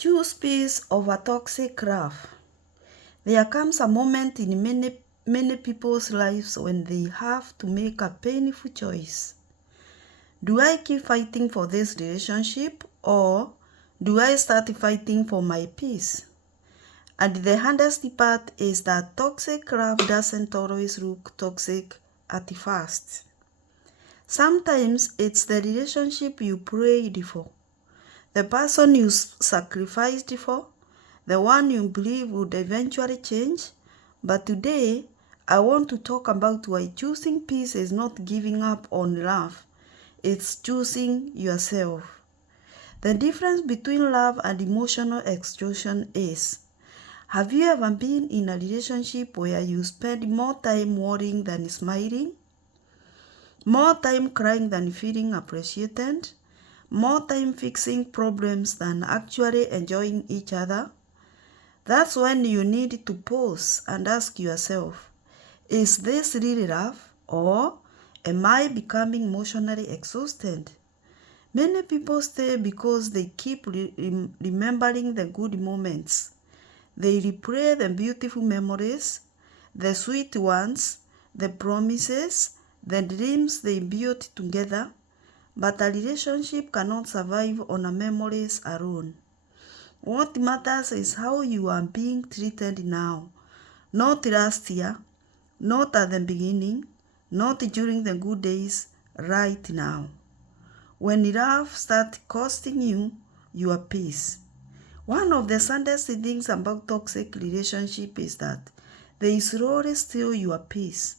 Choose peace over toxic love. There comes a moment in many people's lives when they have to make a painful choice. Do I keep fighting for this relationship, or do I start fighting for my peace? And the hardest part is that toxic love doesn't always look toxic at first. Sometimes it's the relationship you prayed for, the person you sacrificed for, the one you believe would eventually change. But today, I want to talk about why choosing peace is not giving up on love. It's choosing yourself. The difference between love and emotional exhaustion is, have you ever been in a relationship where you spend more time worrying than smiling? More time crying than feeling appreciated? More time fixing problems than actually enjoying each other? That's when you need to pause and ask yourself, is this really love, or am I becoming emotionally exhausted? Many people stay because they keep remembering the good moments. They replay the beautiful memories, the sweet ones, the promises, the dreams they built together. But a relationship cannot survive on memories alone. What matters is how you are being treated now, not last year, not at the beginning, not during the good days, right now. When love starts costing you your peace. One of the saddest things about toxic relationship is that they slowly steal your peace,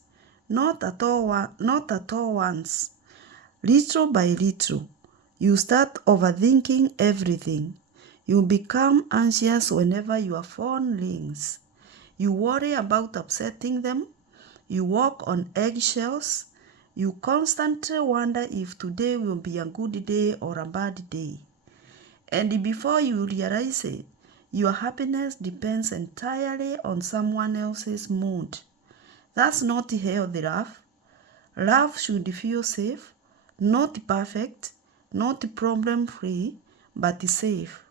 not at all once. Little by little, you start overthinking everything. You become anxious whenever your phone rings. You worry about upsetting them. You walk on eggshells. You constantly wonder if today will be a good day or a bad day. And before you realize it, your happiness depends entirely on someone else's mood. That's not healthy love. Love should feel safe, not perfect, not problem-free, but safe.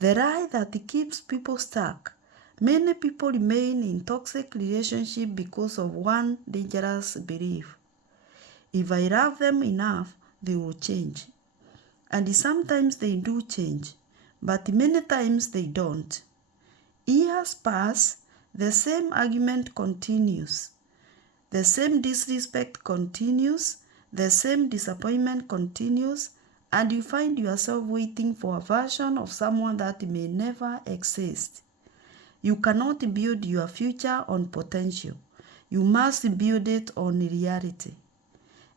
The lie that keeps people stuck. Many people remain in toxic relationships because of one dangerous belief. If I love them enough, they will change. And sometimes they do change, but many times they don't. Years pass, the same argument continues. The same disrespect continues, the same disappointment continues, and you find yourself waiting for a version of someone that may never exist. You cannot build your future on potential. You must build it on reality.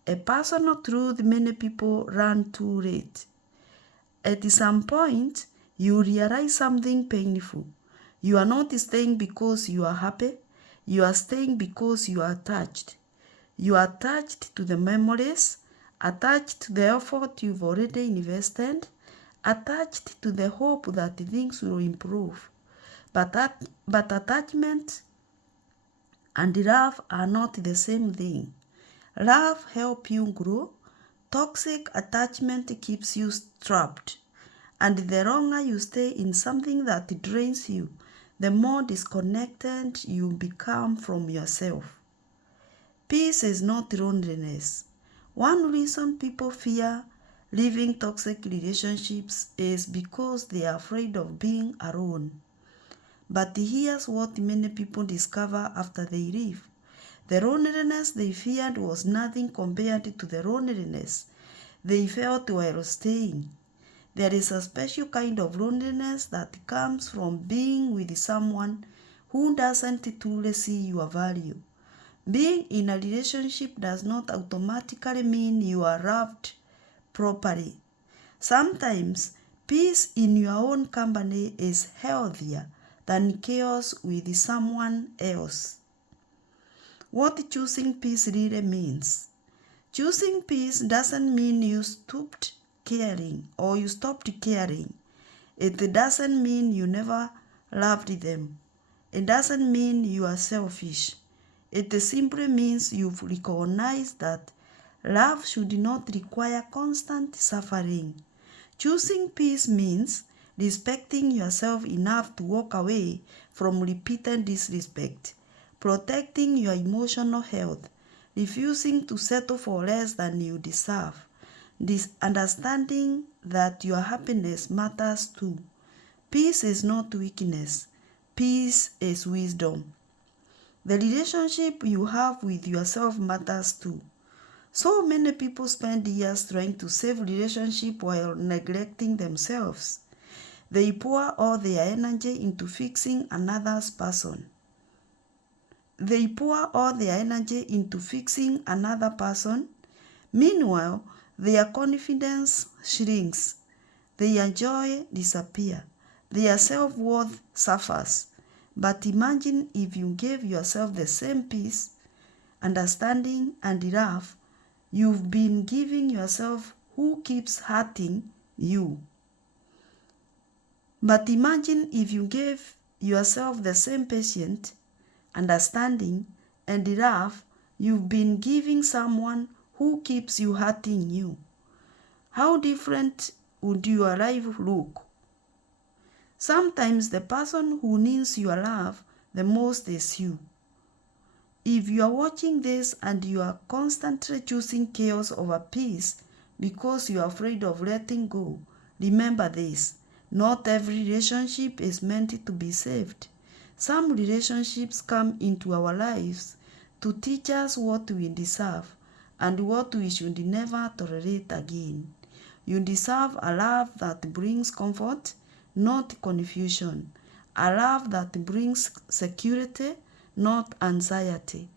A personal truth many people run too late. At some point, you realize something painful. You are not staying because you are happy. You are staying because you are attached. You are attached to the memories, attached to the effort you've already invested, attached to the hope that things will improve. But attachment and love are not the same thing. Love helps you grow. Toxic attachment keeps you trapped. And the longer you stay in something that drains you, the more disconnected you become from yourself. Peace is not loneliness. One reason people fear leaving toxic relationships is because they are afraid of being alone. But here's what many people discover after they leave. The loneliness they feared was nothing compared to the loneliness they felt while staying. There is a special kind of loneliness that comes from being with someone who doesn't truly see your value. Being in a relationship does not automatically mean you are loved properly. Sometimes, peace in your own company is healthier than chaos with someone else. What choosing peace really means. Choosing peace doesn't mean you stopped caring or you stopped caring. It doesn't mean you never loved them. It doesn't mean you are selfish. It simply means you've recognized that love should not require constant suffering. Choosing peace means respecting yourself enough to walk away from repeated disrespect, protecting your emotional health, refusing to settle for less than you deserve, understanding that your happiness matters too. Peace is not weakness. Peace is wisdom. The relationship you have with yourself matters too. So many people spend years trying to save relationships while neglecting themselves. They pour all their energy into fixing another person. Meanwhile, their confidence shrinks. Their joy disappears. Their self-worth suffers. But imagine if you gave yourself the same peace, understanding, and love you've been giving yourself who keeps hurting you. But imagine if you gave yourself the same patience, understanding, and love you've been giving someone who keeps you hurting you. How different would your life look? Sometimes the person who needs your love the most is you. If you are watching this and you are constantly choosing chaos over peace because you are afraid of letting go, remember this: not every relationship is meant to be saved. Some relationships come into our lives to teach us what we deserve and what we should never tolerate again. You deserve a love that brings comfort, not confusion. A love that brings security, not anxiety.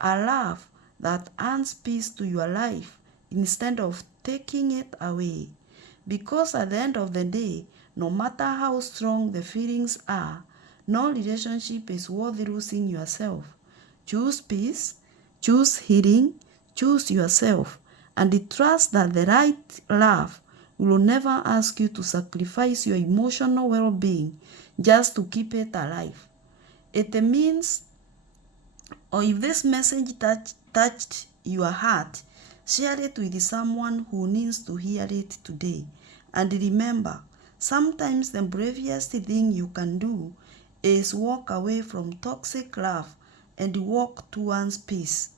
A love that adds peace to your life instead of taking it away. Because at the end of the day, no matter how strong the feelings are, no relationship is worth losing yourself. Choose peace, choose healing, choose yourself, and trust that the right love will never ask you to sacrifice your emotional well-being just to keep it alive. It means, or if this message touched your heart, share it with someone who needs to hear it today. And remember, sometimes the bravest thing you can do is walk away from toxic love and walk towards peace.